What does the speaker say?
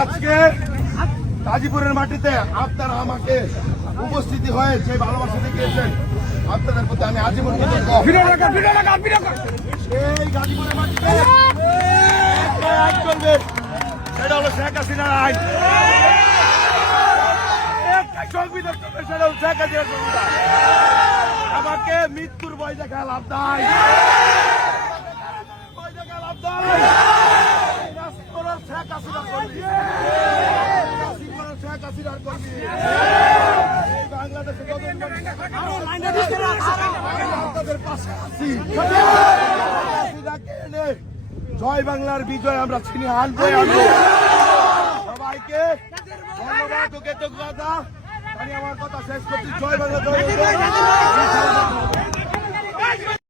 আজকে গাজীপুরের মাটিতে আপনারা আমাকে উপস্থিতি হয়ে যে ভালোবাসা দেখিয়েছেন আপনাদের প্রতি আমি আজীবন এই গাজীপুরের মাটিতে আইন চলবে, সেটা হলো শেখ হাসিনার আইন। সংবিধান চলবে, সেটা হলো শেখ হাসিনার সংবিধান। আমাকে মৃত্যুর ভয় দেখা লাভ নাই, ভয় দেখা লাভ নাই। শেখ হাসিনার কর্মী, শেখ হাসিনার কর্মী এই বাংলাদেশে আপনাদের পাশে আছি। জয় বাংলার বিজয় আমরা ছিনি আনবো। সবাইকে ধন্যবাদ ও কৃতজ্ঞতা। আমি আমার কথা শেষ করছি। জয় বাংলা।